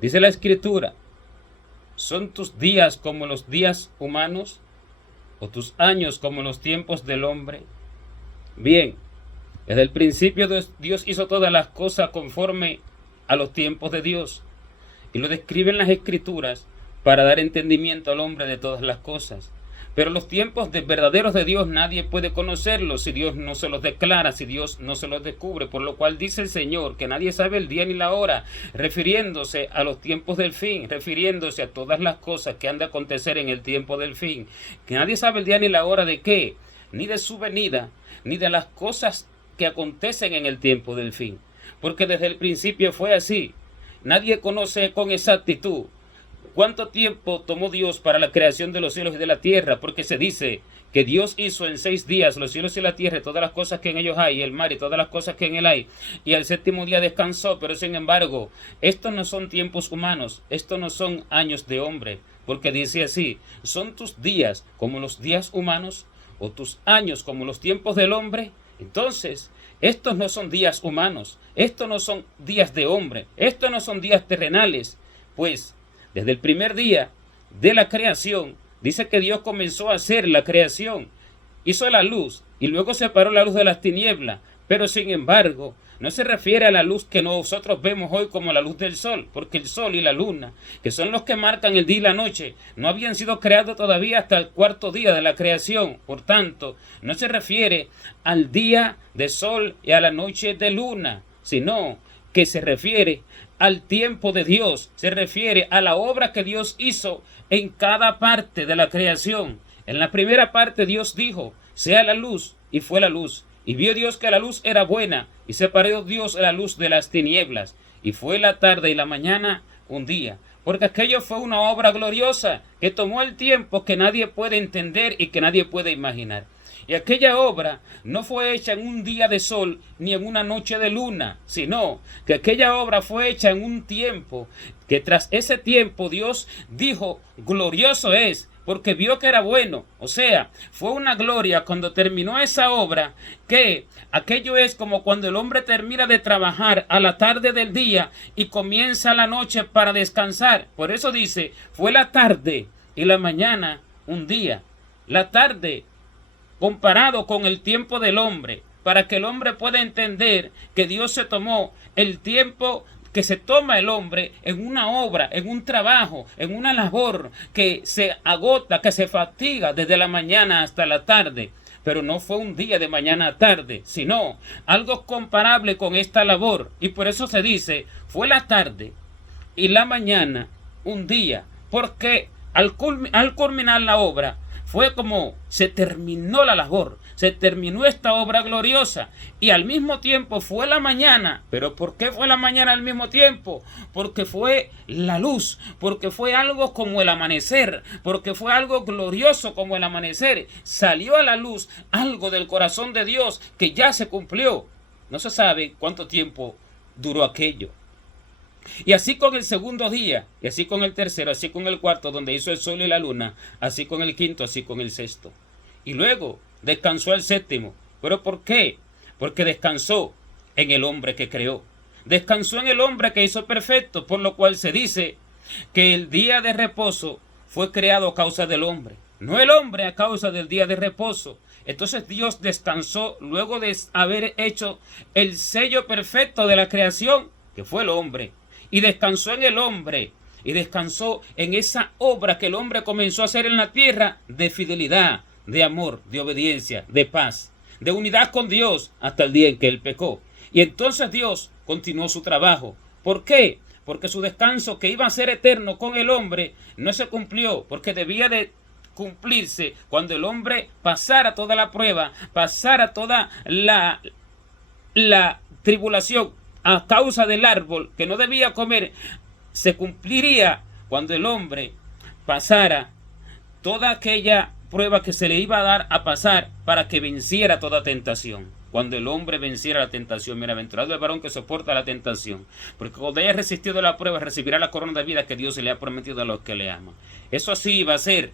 Dice la Escritura, ¿son tus días como los días humanos o tus años como los tiempos del hombre? Bien, desde el principio Dios hizo todas las cosas conforme a los tiempos de Dios y lo describen las Escrituras para dar entendimiento al hombre de todas las cosas. Pero los tiempos verdaderos de Dios nadie puede conocerlos si Dios no se los declara, si Dios no se los descubre. Por lo cual dice el Señor que nadie sabe el día ni la hora, refiriéndose a los tiempos del fin, refiriéndose a todas las cosas que han de acontecer en el tiempo del fin. Que nadie sabe el día ni la hora de qué, ni de su venida, ni de las cosas que acontecen en el tiempo del fin. Porque desde el principio fue así. Nadie conoce con exactitud ¿cuánto tiempo tomó Dios para la creación de los cielos y de la tierra? Porque se dice que Dios hizo en 6 días los cielos y la tierra y todas las cosas que en ellos hay, y el mar y todas las cosas que en él hay, y al séptimo día descansó. Pero sin embargo, estos no son tiempos humanos, estos no son años de hombre, porque dice así, ¿son tus días como los días humanos o tus años como los tiempos del hombre? Entonces, estos no son días humanos, estos no son días de hombre, estos no son días terrenales, pues desde el primer día de la creación, dice que Dios comenzó a hacer la creación, hizo la luz y luego separó la luz de las tinieblas. Pero sin embargo, no se refiere a la luz que nosotros vemos hoy como la luz del sol, porque el sol y la luna, que son los que marcan el día y la noche, no habían sido creados todavía hasta el cuarto día de la creación. Por tanto, no se refiere al día de sol y a la noche de luna, sino que se refiere al tiempo de Dios, se refiere a la obra que Dios hizo en cada parte de la creación. En la primera parte Dios dijo, sea la luz, y fue la luz. Y vio Dios que la luz era buena, y separó Dios la luz de las tinieblas. Y fue la tarde y la mañana un día. Porque aquello fue una obra gloriosa que tomó el tiempo que nadie puede entender y que nadie puede imaginar. Y aquella obra no fue hecha en un día de sol ni en una noche de luna, sino que aquella obra fue hecha en un tiempo que tras ese tiempo Dios dijo, glorioso es, porque vio que era bueno. O sea, fue una gloria cuando terminó esa obra, que aquello es como cuando el hombre termina de trabajar a la tarde del día y comienza la noche para descansar. Por eso dice, fue la tarde y la mañana un día. La tarde comparado con el tiempo del hombre, para que el hombre pueda entender que Dios se tomó el tiempo que se toma el hombre en una obra, en un trabajo, en una labor que se agota, que se fatiga desde la mañana hasta la tarde. Pero no fue un día de mañana a tarde, sino algo comparable con esta labor. Y por eso se dice, fue la tarde y la mañana un día, porque al culminar la obra, fue como se terminó la labor, se terminó esta obra gloriosa, y al mismo tiempo fue la mañana. ¿Pero por qué fue la mañana al mismo tiempo? Porque fue la luz, porque fue algo como el amanecer, porque fue algo glorioso como el amanecer. Salió a la luz algo del corazón de Dios que ya se cumplió. No se sabe cuánto tiempo duró aquello. Y así con el segundo día, y así con el tercero, así con el cuarto, donde hizo el sol y la luna, así con el quinto, así con el sexto. Y luego descansó el séptimo. ¿Pero por qué? Porque descansó en el hombre que creó. Descansó en el hombre que hizo perfecto, por lo cual se dice que el día de reposo fue creado a causa del hombre, no el hombre a causa del día de reposo. Entonces Dios descansó luego de haber hecho el sello perfecto de la creación, que fue el hombre. Y descansó en el hombre, y descansó en esa obra que el hombre comenzó a hacer en la tierra, de fidelidad, de amor, de obediencia, de paz, de unidad con Dios, hasta el día en que él pecó. Y entonces Dios continuó su trabajo. ¿Por qué? Porque su descanso, que iba a ser eterno con el hombre, no se cumplió, porque debía de cumplirse cuando el hombre pasara toda la prueba, pasara toda la tribulación a causa del árbol que no debía comer. Se cumpliría cuando el hombre pasara toda aquella prueba que se le iba a dar a pasar para que venciera toda tentación. Cuando el hombre venciera la tentación, bienaventurado el varón que soporta la tentación, porque cuando haya resistido la prueba recibirá la corona de vida que Dios le ha prometido a los que le aman. Eso así iba a ser.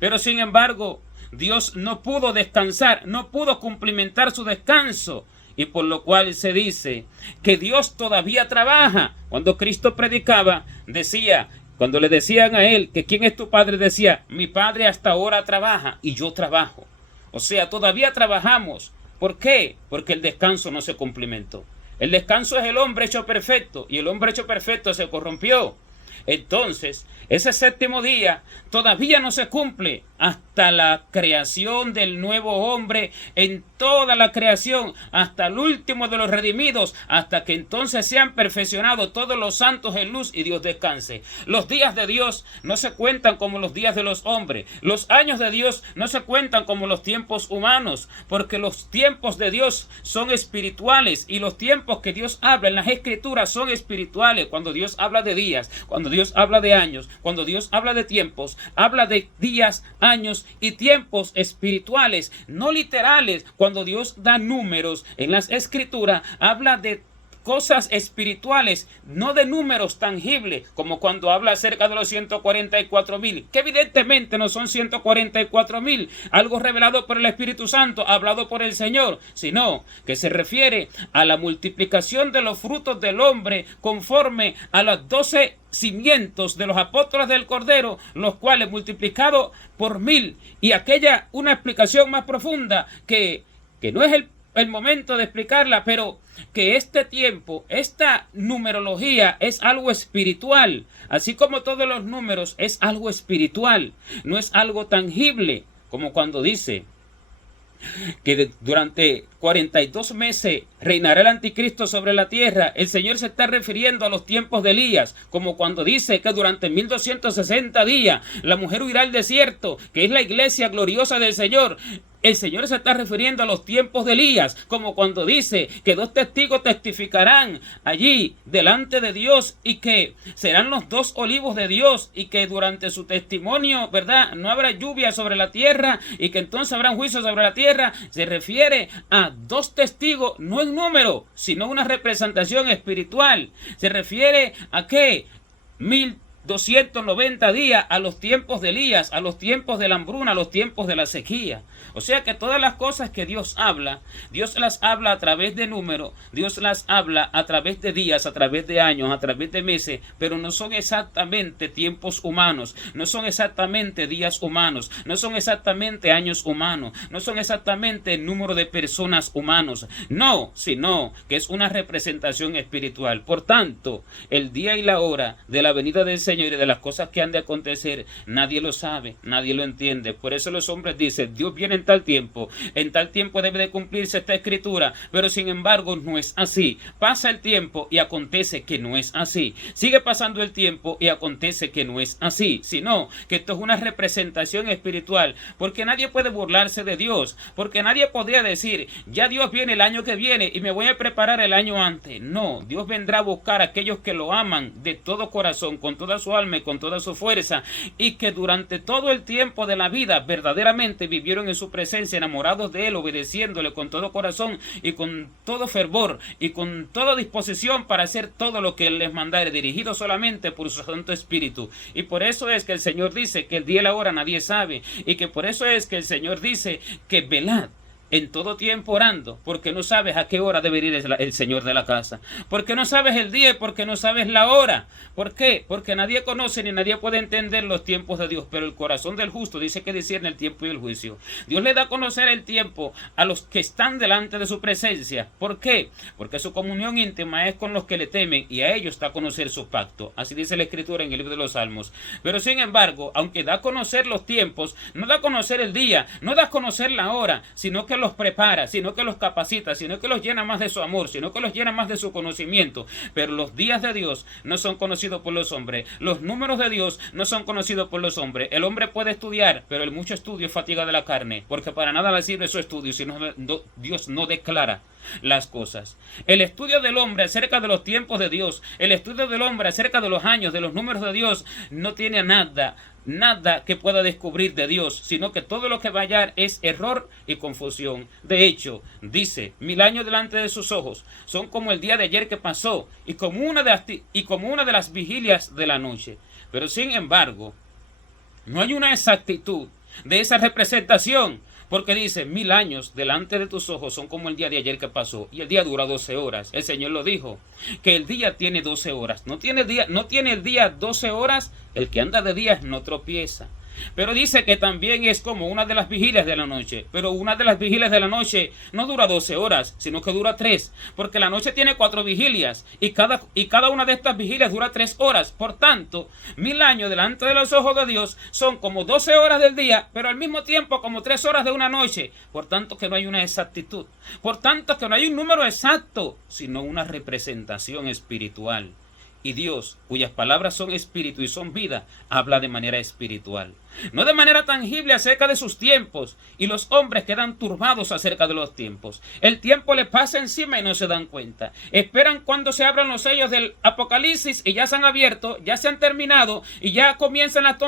Pero sin embargo, Dios no pudo descansar, no pudo cumplimentar su descanso. Y por lo cual se dice que Dios todavía trabaja. Cuando Cristo predicaba, decía, cuando le decían a él que quién es tu padre, decía, mi padre hasta ahora trabaja y yo trabajo. O sea, todavía trabajamos. ¿Por qué? Porque el descanso no se cumplimentó. El descanso es el hombre hecho perfecto y el hombre hecho perfecto se corrompió. Entonces, ese séptimo día todavía no se cumple hasta la creación del nuevo hombre en toda la creación, hasta el último de los redimidos, hasta que entonces sean perfeccionados todos los santos en luz y Dios descanse. Los días de Dios no se cuentan como los días de los hombres. Los años de Dios no se cuentan como los tiempos humanos, porque los tiempos de Dios son espirituales y los tiempos que Dios habla en las Escrituras son espirituales. Cuando Dios habla de días, cuando Dios habla de años, cuando Dios habla de tiempos, habla de días, años y tiempos espirituales, no literales. Cuando Dios da números en las Escrituras, habla de cosas espirituales, no de números tangibles, como cuando habla acerca de los 144,000, que evidentemente no son 144,000, algo revelado por el Espíritu Santo, hablado por el Señor, sino que se refiere a la multiplicación de los frutos del hombre conforme a las 12 cimientos de los apóstoles del Cordero, los cuales multiplicados por 1000, y aquella una explicación más profunda que no es el momento de explicarla, pero que este tiempo, esta numerología es algo espiritual, así como todos los números es algo espiritual, no es algo tangible, como cuando dice que durante 42 meses reinará el anticristo sobre la tierra. El Señor se está refiriendo a los tiempos de Elías, como cuando dice que durante 1260 días la mujer huirá al desierto, que es la iglesia gloriosa del Señor. El Señor se está refiriendo a los tiempos de Elías, como cuando dice que 2 testigos testificarán allí delante de Dios y que serán los 2 olivos de Dios y que durante su testimonio, ¿verdad?, no habrá lluvia sobre la tierra y que entonces habrá un juicio sobre la tierra. Se refiere a 2 testigos, no en número, sino una representación espiritual. Se refiere a que 1290 días, a los tiempos de Elías, a los tiempos de la hambruna, a los tiempos de la sequía. O sea que todas las cosas que Dios las habla a través de números, Dios las habla a través de días, a través de años, a través de meses, pero no son exactamente tiempos humanos, no son exactamente días humanos, no son exactamente años humanos, no son exactamente el número de personas humanos, no, sino que es una representación espiritual. Por tanto, el día y la hora de la venida del Señor y de las cosas que han de acontecer, nadie lo sabe, nadie lo entiende. Por eso los hombres dicen, Dios viene en tal tiempo debe de cumplirse esta escritura, pero sin embargo no es así. Pasa el tiempo y acontece que no es así. Sigue pasando el tiempo y acontece que no es así, sino que esto es una representación espiritual, porque nadie puede burlarse de Dios, porque nadie podría decir, ya Dios viene el año que viene y me voy a preparar el año antes. No, Dios vendrá a buscar a aquellos que lo aman de todo corazón, con toda su alma y con toda su fuerza, y que durante todo el tiempo de la vida verdaderamente vivieron en su presencia, enamorados de Él, obedeciéndole con todo corazón y con todo fervor y con toda disposición para hacer todo lo que Él les mandare, dirigido solamente por su Santo Espíritu. Y por eso es que el Señor dice que el día y la hora nadie sabe, y que por eso es que el Señor dice que velad en todo tiempo orando, porque no sabes a qué hora debe ir el Señor de la casa, porque no sabes el día y porque no sabes la hora. ¿Por qué? Porque nadie conoce ni nadie puede entender los tiempos de Dios, pero el corazón del justo dice que discierne el tiempo y el juicio. Dios le da a conocer el tiempo a los que están delante de su presencia. ¿Por qué? Porque su comunión íntima es con los que le temen y a ellos da a conocer su pacto. Así dice la Escritura en el libro de los Salmos. Pero sin embargo, aunque da a conocer los tiempos, no da a conocer el día, no da a conocer la hora, sino que los prepara, sino que los capacita, sino que los llena más de su amor, sino que los llena más de su conocimiento. Pero los días de Dios no son conocidos por los hombres, los números de Dios no son conocidos por los hombres. El hombre puede estudiar, pero el mucho estudio es fatiga de la carne, porque para nada le sirve su estudio si Dios no declara las cosas. El estudio del hombre acerca de los tiempos de Dios, el estudio del hombre acerca de los años, de los números de Dios, no tiene nada que pueda descubrir de Dios, sino que todo lo que va a hallar es error y confusión. De hecho, dice, 1000 años delante de sus ojos son como el día de ayer que pasó y como una de las vigilias de la noche. Pero sin embargo, no hay una exactitud de esa representación, Porque dice, 1000 años delante de tus ojos son como el día de ayer que pasó, y el día dura 12 horas. El Señor lo dijo, que el día tiene 12 horas. No tiene el día 12 horas, el que anda de día no tropieza. Pero dice que también es como una de las vigilias de la noche. Pero una de las vigilias de la noche no dura 12 horas, sino que dura 3. Porque la noche tiene 4 vigilias. Y cada una de estas vigilias dura 3 horas. Por tanto, 1000 años delante de los ojos de Dios son como 12 horas del día, pero al mismo tiempo como 3 horas de una noche. Por tanto que no hay una exactitud. Por tanto que no hay un número exacto, sino una representación espiritual. Y Dios, cuyas palabras son espíritu y son vida, habla de manera espiritual, no de manera tangible acerca de sus tiempos, y los hombres quedan turbados acerca de los tiempos. El tiempo les pasa encima y no se dan cuenta. Esperan cuando se abran los sellos del Apocalipsis y ya se han abierto, ya se han terminado y ya comienzan las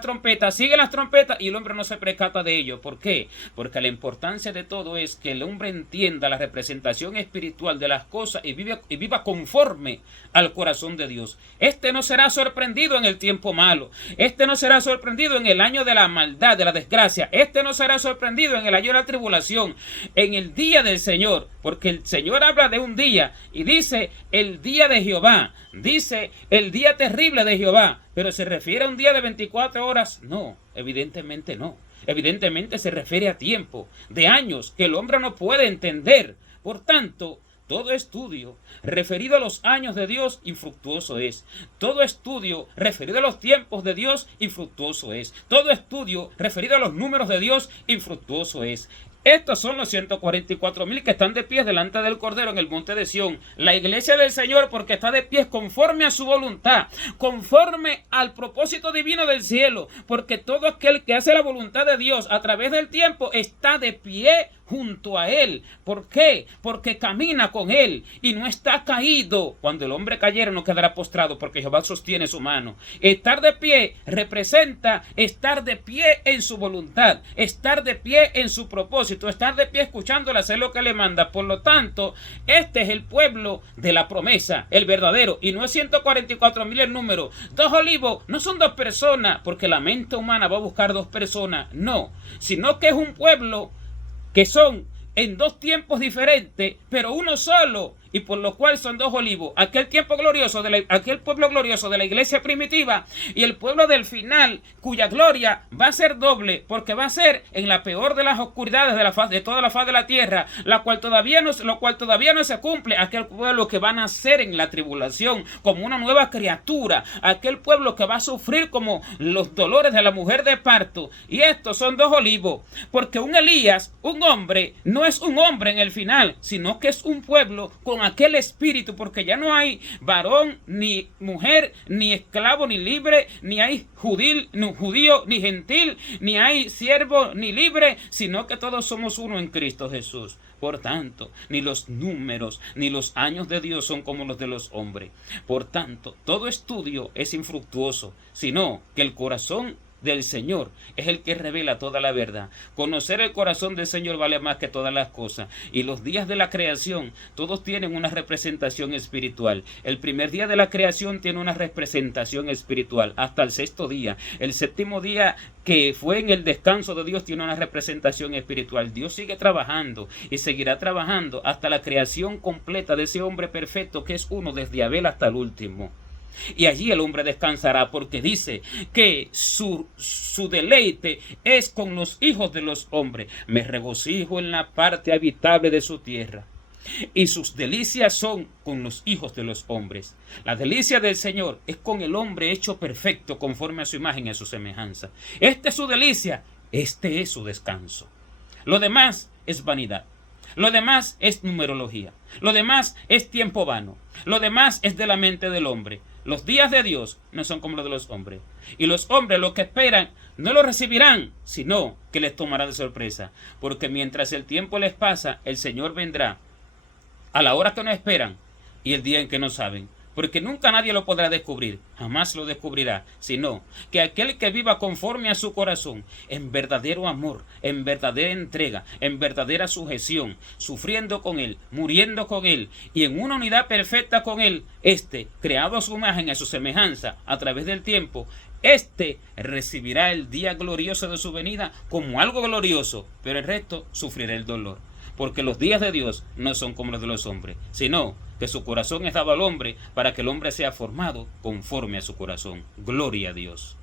trompetas, siguen las trompetas y el hombre no se percata de ello. ¿Por qué? Porque la importancia de todo es que el hombre entienda la representación espiritual de las cosas y viva conforme al corazón de Dios. Este no será sorprendido en el tiempo malo. Este no será sorprendido en el año de la maldad, de la desgracia. Este no será sorprendido en el año de la tribulación, en el día del Señor, porque el Señor habla de un día y dice el día de Jehová, dice el día terrible de Jehová, pero ¿se refiere a un día de 24 horas? No, evidentemente no. Evidentemente se refiere a tiempo, de años que el hombre no puede entender. Por tanto, todo estudio referido a los años de Dios infructuoso es. Todo estudio referido a los tiempos de Dios infructuoso es. Todo estudio referido a los números de Dios infructuoso es. Estos son los 144,000 que están de pie delante del Cordero en el monte de Sión. La iglesia del Señor, porque está de pie conforme a su voluntad, conforme al propósito divino del cielo, porque todo aquel que hace la voluntad de Dios a través del tiempo está de pie junto a Él. ¿Por qué? Porque camina con Él y no está caído. Cuando el hombre cayere no quedará postrado, porque Jehová sostiene su mano. Estar de pie representa estar de pie en su voluntad, estar de pie en su propósito, estar de pie escuchándole hacer lo que le manda. Por lo tanto, este es el pueblo de la promesa, el verdadero, y no es 144,000 el número. 2 olivos no son 2 personas, porque la mente humana va a buscar 2 personas, no, sino que es un pueblo que son en 2 tiempos diferentes, pero uno solo, y por lo cual son 2 olivos. Aquel pueblo glorioso de la iglesia primitiva y el pueblo del final, cuya gloria va a ser doble, porque va a ser en la peor de las oscuridades de toda la faz de la tierra, lo cual todavía no se cumple. Aquel pueblo que va a nacer en la tribulación como una nueva criatura, aquel pueblo que va a sufrir como los dolores de la mujer de parto. Y estos son 2 olivos, porque un Elías, un hombre, no es un hombre en el final, sino que es un pueblo con aquel espíritu, porque ya no hay varón ni mujer, ni esclavo ni libre, ni hay judío ni gentil, ni hay siervo ni libre, sino que todos somos uno en Cristo Jesús. Por tanto, ni los números ni los años de Dios son como los de los hombres. Por tanto, todo estudio es infructuoso, sino que el corazón del Señor es el que revela toda la verdad. Conocer el corazón del Señor vale más que todas las cosas. Y los días de la creación, todos tienen una representación espiritual. El primer día de la creación tiene una representación espiritual, hasta el 6º día. El 7º día, que fue en el descanso de Dios, tiene una representación espiritual. Dios sigue trabajando y seguirá trabajando hasta la creación completa de ese hombre perfecto, que es uno desde Abel hasta el último. Y allí el hombre descansará, porque dice que su deleite es con los hijos de los hombres. Me regocijo en la parte habitable de su tierra, y sus delicias son con los hijos de los hombres. La delicia del Señor es con el hombre hecho perfecto, conforme a su imagen y a su semejanza. Esta es su delicia, este es su descanso. Lo demás es vanidad. Lo demás es numerología. Lo demás es tiempo vano. Lo demás es de la mente del hombre. Los días de Dios no son como los de los hombres. Y los hombres lo que esperan no lo recibirán, sino que les tomará de sorpresa. Porque mientras el tiempo les pasa, el Señor vendrá a la hora que no esperan y el día en que no saben. porque nunca nadie lo podrá descubrir, jamás lo descubrirá, sino que aquel que viva conforme a su corazón, en verdadero amor, en verdadera entrega, en verdadera sujeción, sufriendo con Él, muriendo con Él y en una unidad perfecta con Él, creado a su imagen y a su semejanza a través del tiempo, recibirá el día glorioso de su venida como algo glorioso, pero el resto sufrirá el dolor. Porque los días de Dios no son como los de los hombres, sino que su corazón es dado al hombre para que el hombre sea formado conforme a su corazón. Gloria a Dios.